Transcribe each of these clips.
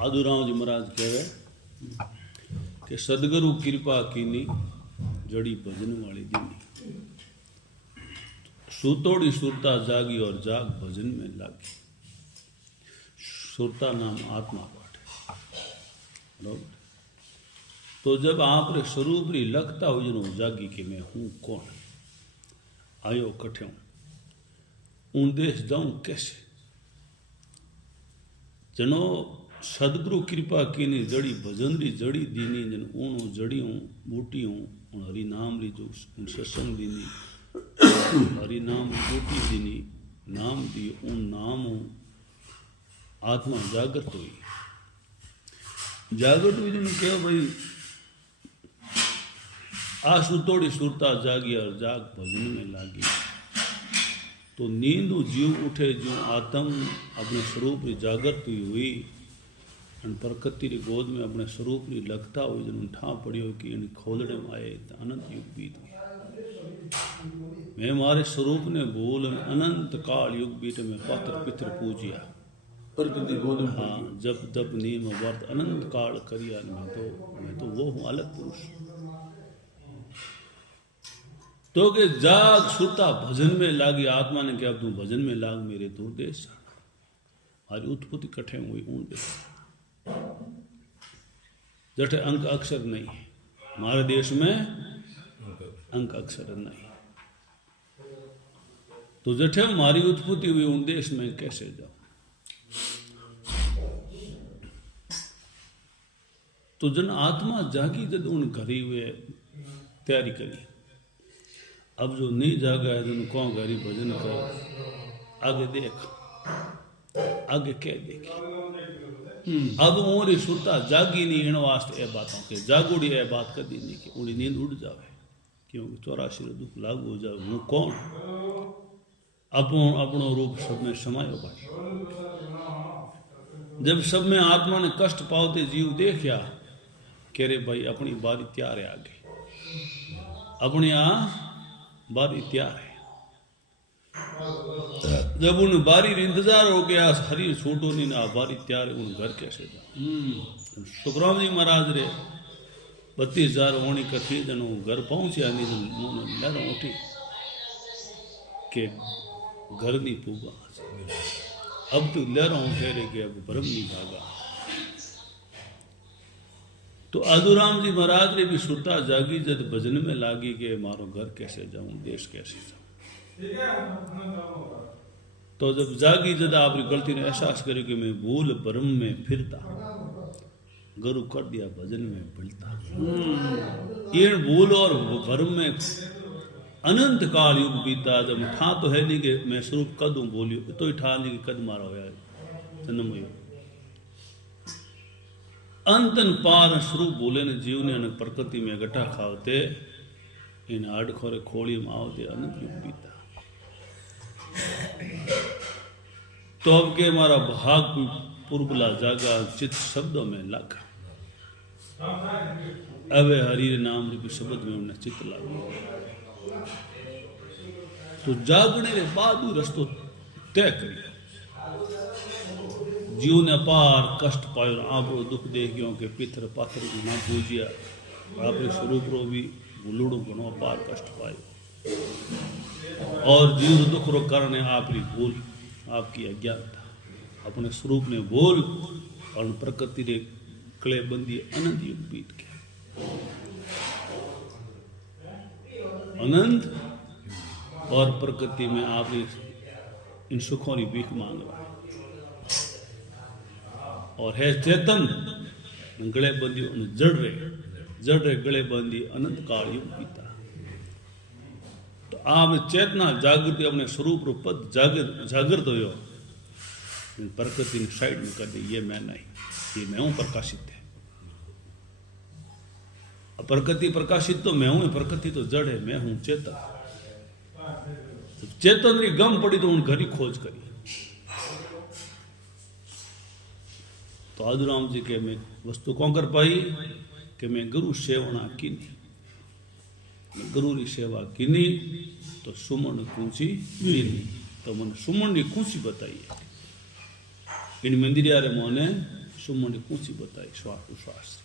आदुराव जी महाराज कहे कि सदगुरु कृपा कीनी जड़ी भजन वाली दीनी, सुतोड़ी सुरता जागी और जाग भजन में लागी। सुरता नाम आत्मा पाठ है, बराबर। तो जब आप रे स्वरूप री लगता हो जनो जागी कि मैं हूं कौन, आयो कठ्यों, उन देश जाऊं कैसे। जनो सदगुरु कृपा कीनी जड़ी भजन री जड़ी दीनी, जन ऊणो जड़ियों बूटियों उन हरि नाम री जो उन सत्संग दीनी, हरि नाम बूटी दीनी, नाम दी उन नाम आत्मा जागृत हुई। जागृत हुई जिन्हें कहो भाई आ सुतोड़ी सुरता जागी और जाग भजन में लागी। तो नींद जीव उठे जो आत्म अपने स्वरूप री जागृत हुई और प्रकृति री गोद में अपने स्वरूप री लगता हुई जन ठा पड़ियो कि इन खोलड़े में आए तो अनंत युग बीत गया। मैं मारे स्वरूप ने बोल अनंत काल युग बीत में पात्र पित्र पूजिया, प्रकृति गोद में। हाँ, जब तब नीम वर्त अनंत काल करिया। मैं तो वो हूँ अलग पुरुष। तो के जाग सुता भजन में लागी। आत्मा ने कहा तू भजन में लाग, मेरे दुर्देश आज उत्पत्ति कठे हुई ऊन देश जठे अंक अक्षर नहीं है। हमारे देश में अंक अक्षर नहीं, तो जठे हमारी उत्पत्ति हुई उन देश में कैसे जाओ। तो जन आत्मा जागी जब उन घरी हुए तैयारी करी। अब जो नहीं जागा है जन कौन घरी भजन कर, आगे देख, आगे क्या देखे। अब उरी सुरता जागी नहीं इन वास्ते ए बातों के जागोड़ी ए बात कदी नहीं कि उड़ी नींद उड़ जावे, क्योंकि 84 दुख लागू हो जाए। हूँ कौन, अपनो रूप सब में समायो भाई। जब सब में आत्मा ने कष्ट पावते जीव देखा कह रे भाई अपनी बारी तैयार है, आगे अपनी बारी तैयार है। जब उन बारी इंतजार हो गया हरी छोटो नहीं ना बारी तैयार है, उन घर कैसे जाओ। सुखराम जी महाराज रे 32,000 होनी कथी जन घर पहुंचा नहीं लहरों उठी के घर नहीं पूगा। अब तो लहरों फेरे के अब ब्रह्म नहीं भागा। तो आदुराम जी महाराज ने भी सुरता जागी जब भजन में लागी के मारो घर कैसे जाऊं, देश कैसे जाऊं। तो जब जागी जब आपकी गलती ने एहसास करे कि मैं भूल ब्रह्म में फिरता, गुरु कर दिया भजन में भलता। ये भूल और भ्रम में अनंत काल युग बीता। जब ठा तो है नहीं कि मैं स्वरूप कदू बोलियो, तो ही ठा नहीं कि कद मारा होया जन्म हुई। अंतन पार स्वरूप बोले ने जीव ने प्रकृति में गठा खावते इन आड़ खोरे खोली में आवते अनंत युग बीता। तो अब के हमारा भाग पुरबला जागा चित्त शब्दों में लागा। अब हरि नाम रूपी शब्द में उन्हें चित्त लागा। तो जागने के बाद रस्तो तय करिए। जीव ने अपार कष्ट पायो, आप दुख देखियो के पितर पात्र ना पूजिया, आप स्वरूप रो भी बुलूड़ो घणो अपार कष्ट पायो। और जीव दुख रो कारण है आपकी भूल, आपकी अज्ञानता। अपने स्वरूप ने भूल और प्रकृति रे कले बंदी अनंत युग बीत गया। अनंत और प्रकृति में आपने इन सुखों की भीख मांग रहा और है चेतन गले बंदी जड़ रहे गले बंदी अनंत काल युग बीता। तो आप चेतना जागृति अपने स्वरूप रो पद जागृत हो प्रकृति ने साइड में कर दी। ये मैं नहीं, ये मैं हूं प्रकाशित है। प्रकृति प्रकाशित तो मैं हूं, प्रकृति तो जड़ है, मैं हूं चेतन। तो चेतन की गम पड़ी तो उन घरी खोज करी। तो आदुराम जी के मैं वस्तु कौन कर पाई कि मैं गुरु सेवना कीनी, गुरु री सेवा कीनी तो सुमन कूंची मिली। तो मन सुमन की कूंची बताई इन मंदिर रे मोने सुमन ऊंची बताई श्वास उश्वास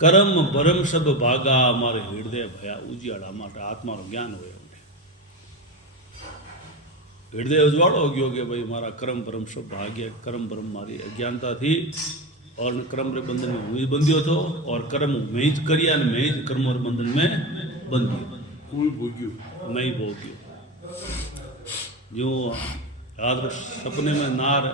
कर्म भरम सब भागा मारे हृदय भया उजियाड़ा माटे आत्मा रो ज्ञान होयो हृदय उजवाड़ो हो गयो कि भाई मारा कर्म भरम सब भाग्य कर्म भरम मारी अज्ञानता थी और कर्म रे बंधन में हुई बंधियो तो और कर्म में ही करिया ने मैं ही कर्म और बंधन में बंधियो कोई भोग्यो मैं ही भोग्यो जो रात को सपने में नार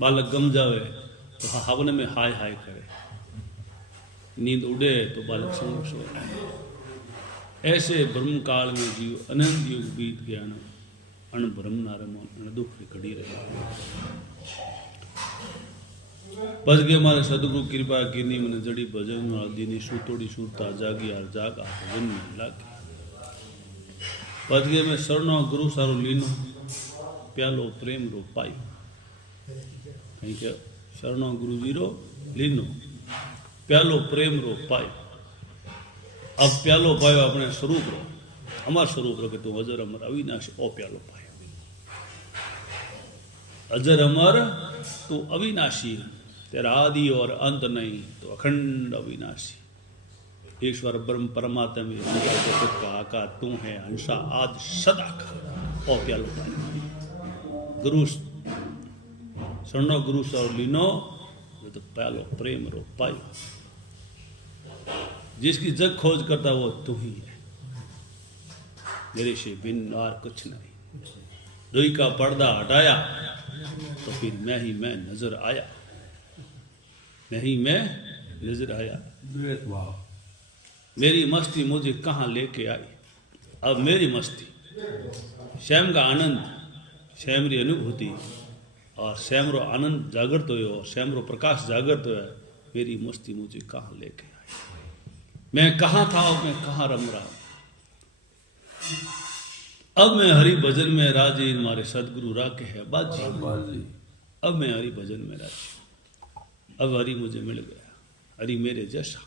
बालक गम जावे तो हवने में हाय हाय करे नींद उड़े तो बालक संग सोए ऐसे ब्रह्म काल में जीव अनंत युग बीत गया न अण ब्रह्म नारम अण दुख की कड़ी रहे बस के मारे सदगुरु कृपा कीनी मन जड़ी भजन आदि ने सुतोड़ी सुरता जागी आर जाग आ भजन में लागी बस के में शरणो गुरु सारो लीनो प्यालो प्रेम रो पाई कहीं के शरणो गुरु जी रो लीनो प्यालो प्रेम रो पाई अब प्यालो पायो अपने स्वरूप रो अमर स्वरूप रो के तू अजर अमर अविनाशी ओ प्यालो पायो अजर अमर तू अविनाशी तेरा आदि और अंत नहीं तो अखंड अविनाशी ईश्वर ब्रह्म परमात्मा में जगत का आका तू है अंशा आदि सदा का ओ प्यालो पायो गुरु शरणो गुरु सर लीनो तो प्यालो प्रेम रो पायो जिसकी जग खोज करता वो तू ही है मेरे से बिन और कुछ नहीं दुई का पर्दा हटाया तो फिर मैं ही मैं नजर आया मैं ही मैं नजर आया मेरी मस्ती मुझे कहाँ लेके आई अब मेरी मस्ती श्याम का आनंद श्याम री अनुभूति और श्याम रो आनंद जागृत हो और श्याम रो प्रकाश जागृत हो मेरी मस्ती मुझे कहाँ लेके आई मैं कहाँ था और मैं कहाँ रम रहा अब मैं हरि भजन में राजी मारे सदगुरु राके है बाजी अब मैं हरि भजन में राजी अब हरि मुझे मिल गया हरि मेरे जैसा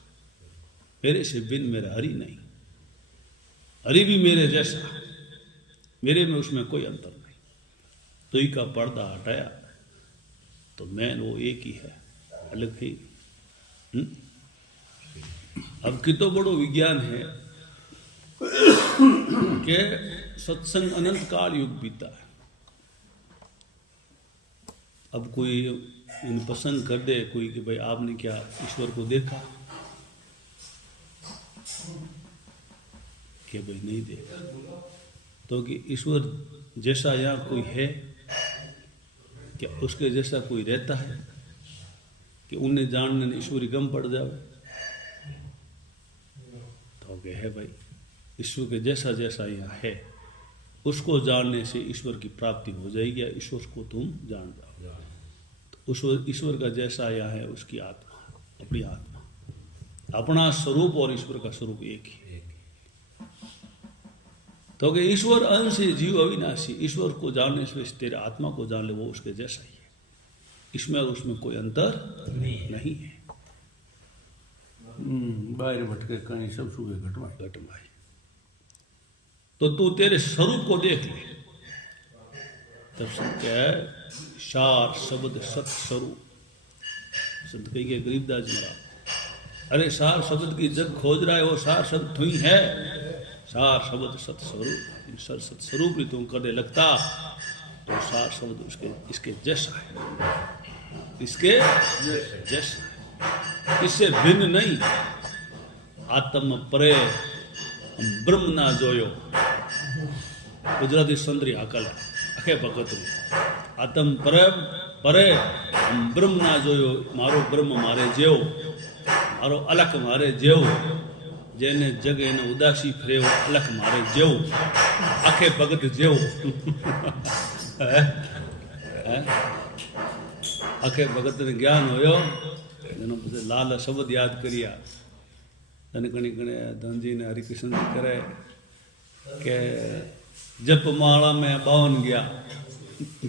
मेरे से बिन मेरा हरि नहीं हरि भी मेरे जैसा मेरे में उसमें कोई अंतर नहीं तो ही का पर्दा हटाया तो मैं वो एक ही है अलग ही अब की तो बड़ो विज्ञान है कि सत्संग अनंत काल युग बीता है अब कोई पसंद कर दे कोई कि भाई आपने क्या ईश्वर को देखा कि भाई नहीं देखा तो कि ईश्वर जैसा यहाँ कोई है क्या उसके जैसा कोई रहता है कि उन्हें जानने में ईश्वरी गम पड़ जावे तो कि है भाई ईश्वर के जैसा जैसा यहाँ है उसको जानने से ईश्वर की प्राप्ति हो जाएगी या ईश्वर को तुम जान जाओ तो ईश्वर का जैसा यहाँ है उसकी आत्मा अपनी आत्मा अपना स्वरूप और ईश्वर का स्वरूप एक ही तो कि ईश्वर अंश है जीव अविनाशी ईश्वर को जानने से तेरे आत्मा को जान ले वो उसके जैसा ही है इसमें और उसमें कोई अंतर नहीं है बाहर भटके कहीं सब सुखे घटमाई तो तू तेरे स्वरूप को देख ले तब संत क्या है शार शब्द सत स्वरूप संत कहेंगे गरीबदास जी महाराज अरे सार शब्द की जग खोज रहा है वो सार शब्द तू ही है सार शब्द सत स्वरूप सर सत स्वरूप भी तुम करने लगता तो सार शब्द उसके इसके जैसा है इसके जैसा इससे भिन्न नहीं आत्म परे ब्रह्म ना जोयो गुजराती संतरी हाकल अखे भगत आत्म परे ब्रह्म ना जोयो मारो ब्रह्म मारे जेव मारो अलख मारे जेव जेने जग एने उदासी फरे अलख मारे जेव आखे भगत जेव आखे भगत ने ज्ञान होयो जेनो પછી લાલ શબ્દ યાદ કર્યા અને ઘણી ઘણી ધનજી ને હરિકૃષ્ણ जी करे કે जप माला में 52 गया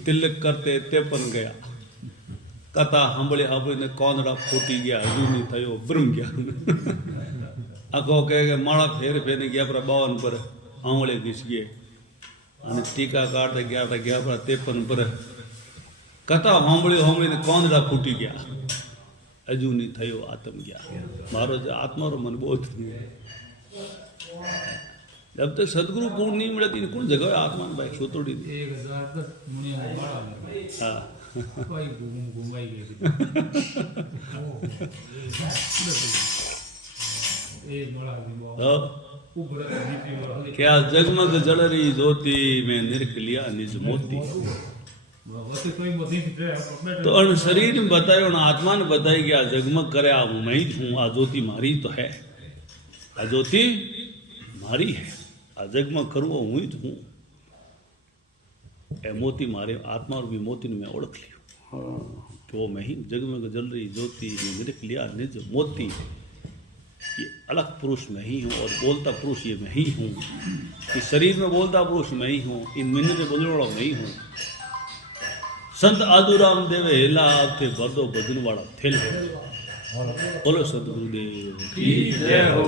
तिलक करते 53 गया कथा सांभળી સાંભળીને કોંદડા ફૂટી ગયા હજુ નહીં થયો બ્રહ્મ ગયા આખો કહે કે માળા ફેર ફેરને ગયા પર 52 પર આંવળે ઘીસ ગયે અને ટીકા કાઢતા ગયા પર 53 પર कथा होंबड़ी होंबड़ी ने कोंदड़ा फूटी गया अजू नहीं थयो आत्म ज्ञान मारो जो आत्मा रो मन बोध नहीं है जब तक सदगुरु पूर्ण नहीं मिले तीन कौन जगह आत्मा ने भाई छोतोड़ी दी 1010 मुनिया ने मारा हाँ कोई घूमाई गई ए बड़ा दिमाग अब ऊपर नीति और क्या जगमग जल रही ज्योति में निरख लिया निज मोती वैसे कोई मोती फिटे तो अण शरीर में बतायो ना आत्मा ने बताई कि आ जगमग करे आ मैं ही हूँ आ ज्योति मारी तो है आ ज्योति मारी है आ जगमग करूँ हूँ ही हूँ ए मोती मारे आत्मा और भी मोती ने मैं ओळख लियो कि वो मैं ही जगमग जल रही ज्योति में निरख लिया निज मोती ये अलग पुरुष मैं ही हूँ और बोलता पुरुष ये मैं ही हूँ इस शरीर में बोलता पुरुष मैं ही हूँ इन मिन्न में बोलने वाला मैं ही हूँ संत आदुराम देवे हेला थे बरदो बदन वाला थेल बोलो सतगुरुदेव की जय हो।